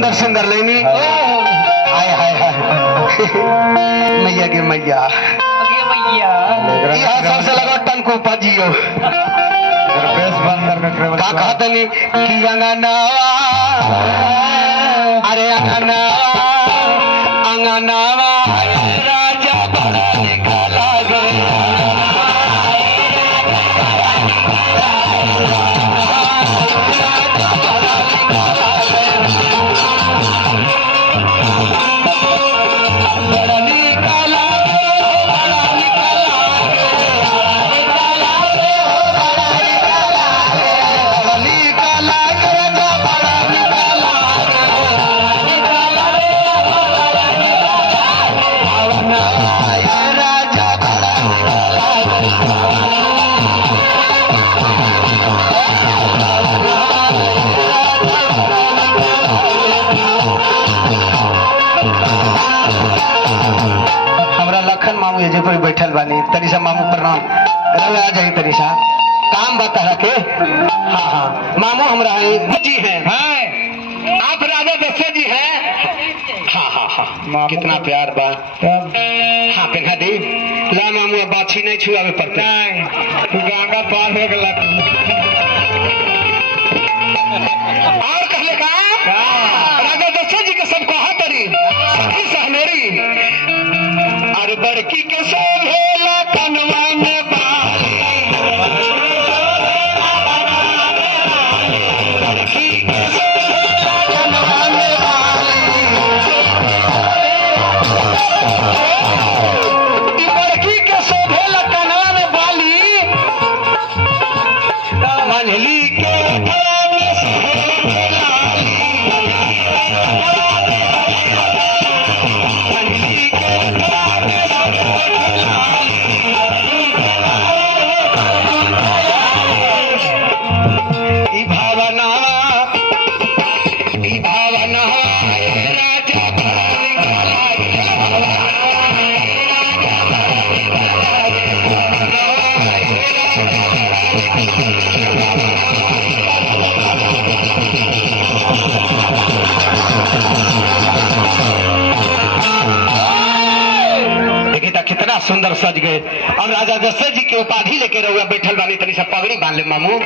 सुंदर सुंदर लेनी हाय हाय हाय मैया के मैया यह सबसे लगा टन को पजियो का कहतनी कि अंगनावा अरे अंगनावा अंगनावा राजा बड़ा निकाला मामू ये पर बैठल बानी तनिषा मामू प्रणाम रवा आ जाई तनिषा काम बता रखे हाँ हाँ मामू हमरा जी हैं आप राजा दशरथ जी हैं हाँ हाँ हाँ कितना प्यार बा हाँ पेन्हा दी ला मामू अब बाछी नहीं छुआवे पड़ते तू गंगा पार हो गला और कहले का राजा दशरथ जी के सब कहा तरी सखी सहनेरी अरे बड़की के सोहेला कनवा में बाली बड़की के सोहेला कनवा में बाली बड़की के सोहेला कनवा में बाली मंझली के कितना सुंदर सज गए और राजा दशरथ जी के उपाधि लेके रहुआ बैठल बानी तनी सब पगड़ी बांध ले मामू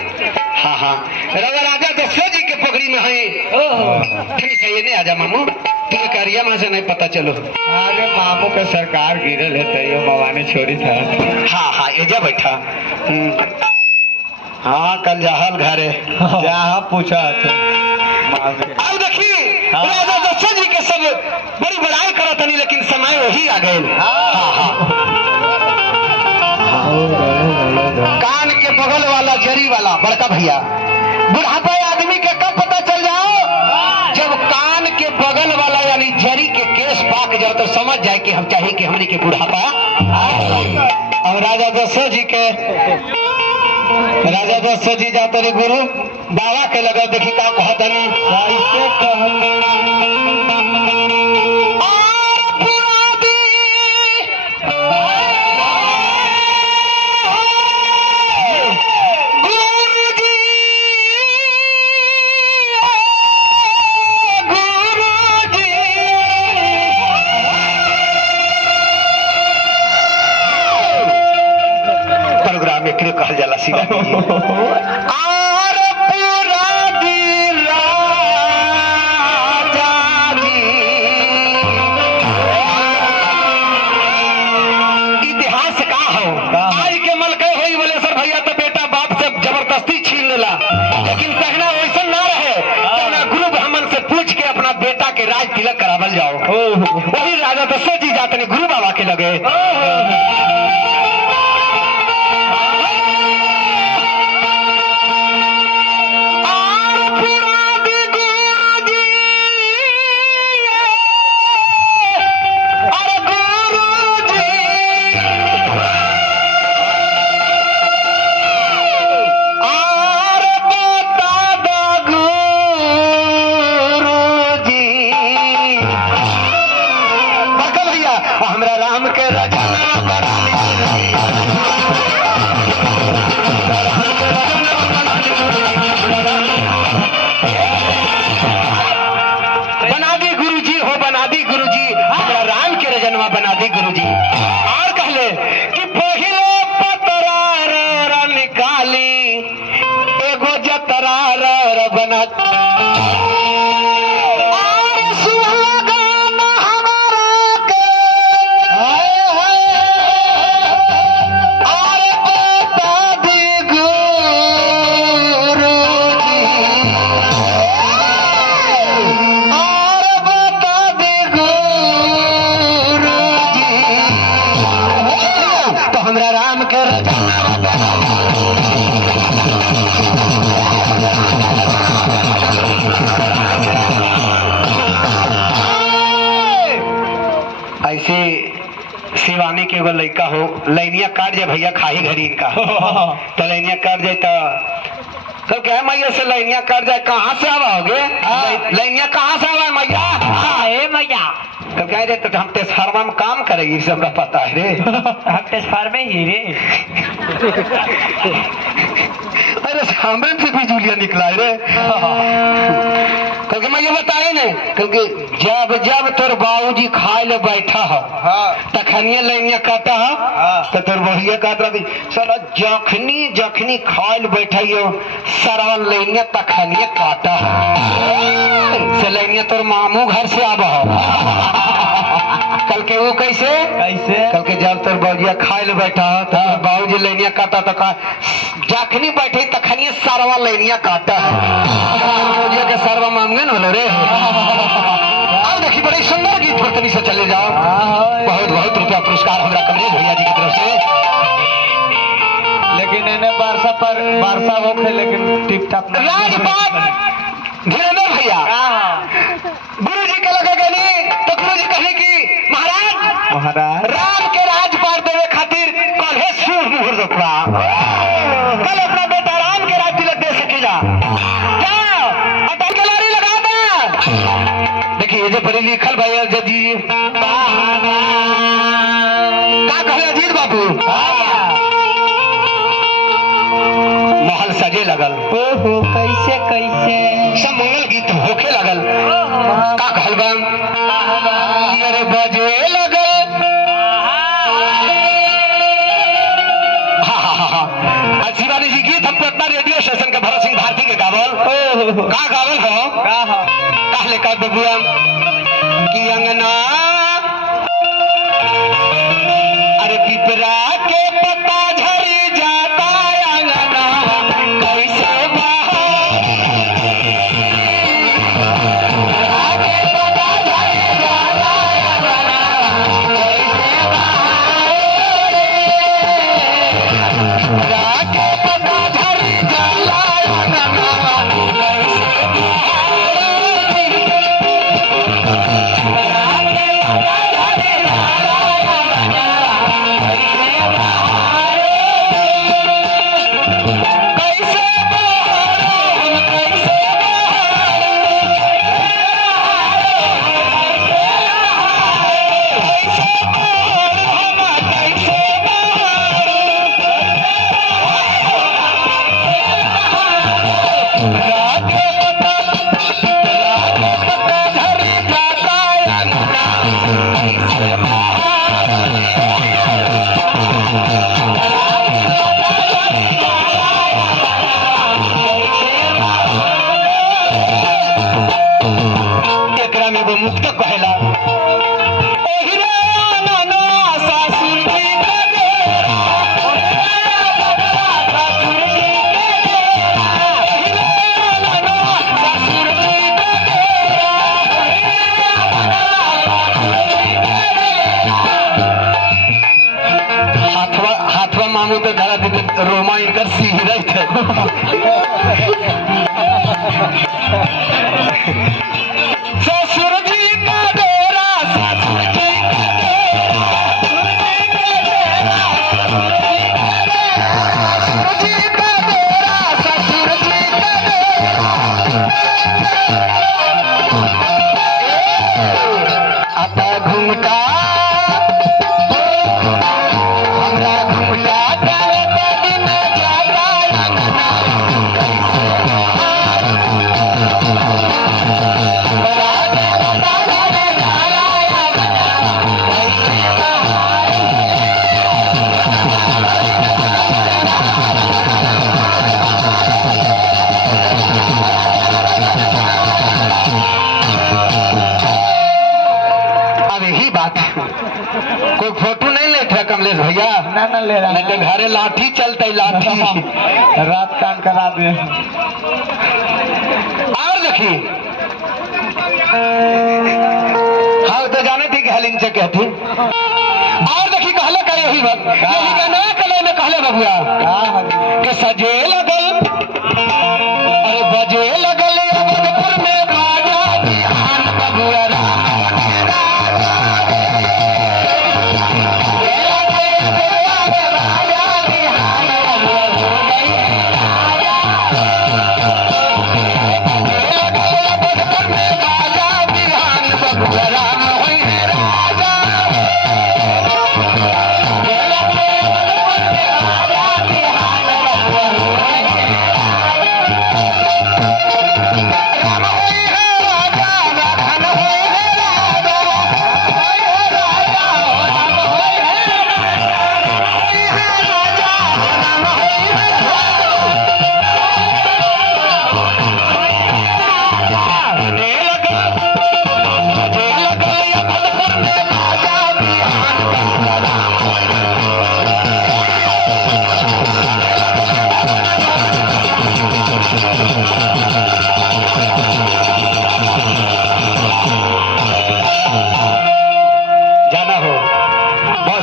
हाँ हाँ रहुआ राजा दशरथ जी के पगड़ी में है ठीक है ये नहीं आजा मामू तुम्हें करिया वहां से नहीं पता चलो अरे मामू के सरकार गिरल है तो भवानी छोड़ी था हाँ हाँ ये जा बैठा हाँ कल जहल घरे जहाँ पूछा अब देखिए राजा दशरथ जी के सब बड़ी बड़ाई करत नहीं लेकिन समय वही आ गए हाँ हाँ कान के बगल वाला जरी वाला बड़का भैया बुढ़ापा आदमी के कब पता चल जाओ जब कान के बगल वाला यानी जरी के केस पाक जाओ तो समझ जाए कि हम चाहिए कि हमने के बुढ़ापा और राजा दशरथ जी के राजा दशरथ जी जाते रे गुरु बाबा के लगा देखी का कहतनी प्रोग्राम एक कहल जाला सीधा और पूरा दिन राजा जी इतिहास का हो आज के मलके होई बोले सर भैया तो बेटा बाप से जबरदस्ती छीन लेला लेकिन कहना वैसा ना रहे तो गुरु ब्राह्मण से पूछ के अपना बेटा के राज तिलक करावल जाओ वही राजा दशरथ जी जाते गुरु बाबा के लगे हमरा राम के रचना बना ऐसे शिवानी के एगो लड़का हो लैनिया काट जाए भैया खाही घरी इनका तो लैनिया काट जाए तो क्या मैया से लैनिया काट जाए कहाँ से आवाओगे लैनिया कहाँ से आवा मैया मैया तो कह रहे तो हम ट्रांसफार्मर में काम करेगी सबका पता है रे हम ट्रांसफार्मर ही रे अरे सामने से भी जूलिया निकला है रे क्योंकि मैं ये बताए न क्योंकि जब जब तोर बाबूजी खाए ले बैठा हो तखनिया लैनिया काटा हो तो तोर बहिया काट रही साला जखनी जखनी खाए ले बैठा हो सारा लैनिया तखनिया काटा हो से लैनिया तोर मामू घर से आब हो कल के वो कैसे कैसे कल के जब तोर बाबूजिया खाए ले बैठा हो तो बाबूजी लैनिया काटा तो जखनी बैठे तखनिया सारा लैनिया काटा है के सर्व मामगन होलो रे अब देखिए बड़ी सुंदर गीत पर से चले जाओ बहुत बहुत रुपया पुरस्कार हमरा कमलेश भैया जी की तरफ से लेकिन इन्हें वर्षा होखे लेकिन टिप टाप धीरेन्द्र भैया गुरु जी के लगे गली तो गुरु जी कहे कि महाराज राम के राज पार देवे खातिर कल है शुभ मुहूर्त कल अपना बेटा राम के राज तिलक दे सकेला देखिए ये जो पढ़े लिखल भाई जी का कहले अजीत बाबू महल सजे लगल कैसे कैसे सब मंगल गीत होखे लगल का कहल बा अरे बजे लगल शिवानी जी गीत हम पटना रेडियो स्टेशन के भरत सिंह भारती के गावल का गावल हो कहले का बबुआ की अंगना अरे पिपरा के पत्ता झड़ी जाता अंगना कैसे मुक्त कहला हाथवा मामू तो धरा देते रोमा इनकर सीख रहे थे ससुर जी का डेरा ससुर जी का ससुर जी का डेरा ससुर जी का डेरा आता घूमता हमरा घूमता दिन जाता कमलेश भैया ना ले रहा नहीं तो घरे लाठी चलते लाठी रात कान करा दे। और देखी हाँ तो जाने थी कि हलिन से कहती और देखी कहले का यही बात यही गाना कले में कहले बबुआ कि सजे लगल अरे बजे लगल अवधपुर में बाजा बिहान बबुआ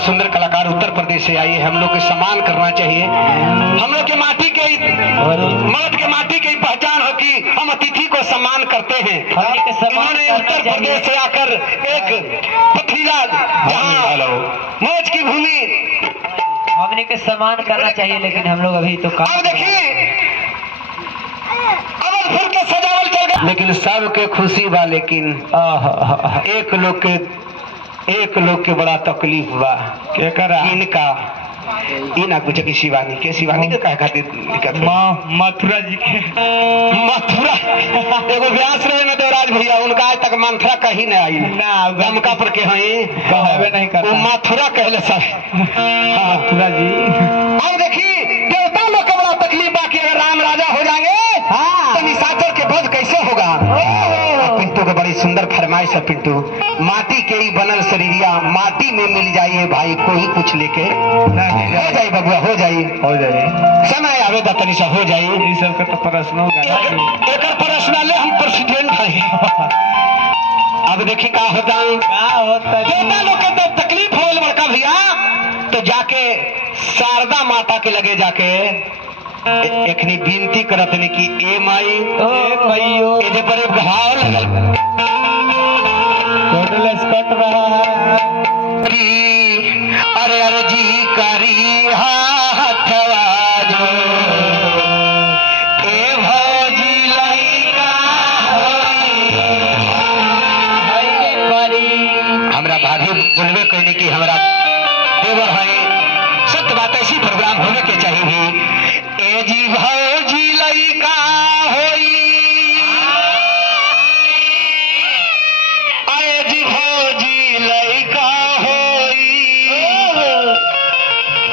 सुंदर कलाकार उत्तर प्रदेश से आइए। हम लोग को सम्मान करना चाहिए। हम लोग के माटी के मर्द के माटी की पहचान हो कि हम अतिथि को सम्मान करते हैं। इन्होंने उत्तर प्रदेश से आकर एक पथरीला जहाँ मौज की भूमि हमने के सम्मान करना चाहिए, लेकिन हम लोग अभी तो काम। अब देखिए अवधपुर के सजावल चल गए, लेकिन सबके खुशी बा, लेकिन एक लोग के बड़ा तकलीफ बा। के करा इनका इना कुछ की शिवानी के कहे खातिर दिक्कत है। मथुरा जी के मथुरा एगो व्यास रहे न देवराज भैया, उनका आज तक मंथरा कहीं नहीं आई ना गमका पर के हई कहबे नहीं करता। वो मथुरा कहले सर। हाँ मथुरा जी अब देखिए देवता लोग का बड़ा तकलीफ बा कि अगर राम राजा हो जाएंगे तो निशाचर के वध कैसे होगा। पिंटू को बड़ी सुंदर फरमाइश है। पिंटू माटी के ही बनल शरीरिया माटी में मिल जाइए भाई, कोई कुछ लेके हो जाए बबुआ, हो जाए समय आवे तनी सा हो जाए। ये सब का तो प्रश्न होगा एक पर्सनल हम प्रेसिडेंट है। अब देखिए का होता है देवता लोग के तो तकलीफ हो बड़का भैया, तो जाके शारदा माता के लगे जाके एकनी विनती करत ने कि ए माई ए जे पर घाव लगल कट रहा है कि अरे अरे जी करी हाथवा जो ए भौजी लइका हमरा भाभी बोलबे कहने की हमरा देवर है। सत्य बात ऐसी प्रोग्राम होने के चाहिए भी। ए जी भौजी लइका होई, आए जी भौजी लइका होई,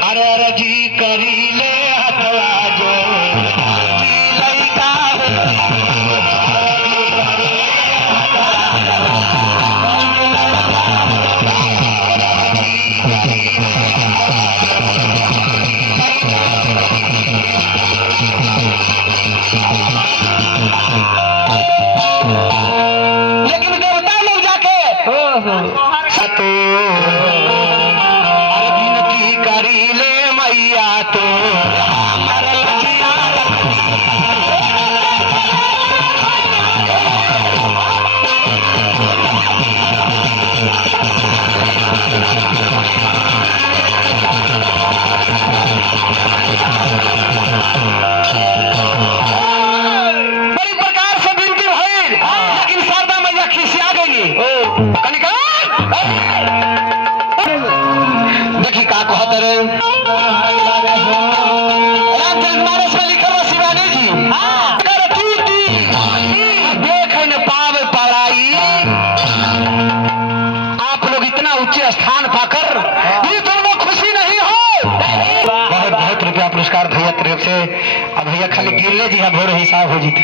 अरे अरे जी करी ले हथवा जो जी लइका लेकिन देवता लोग जाके सतो अरे विनती करी ले मैया तो हमर लजिया बड़ी प्रकार से विनती भइल, लेकिन शारदा मैया खिसिया गई। कनिका देखी का कहत रे रामचरितमानस में लिखल बा शिवानी जी कर टूटी देख न पावे पढ़ाई। आप लोग इतना उच्च स्थान पाकर ये तुमको खुशी नहीं हो। बहुत बहुत रुपया पुरस्कार भैया तरफ से। अब भैया खाली गिरले जी भोर हिसाब हो जीते।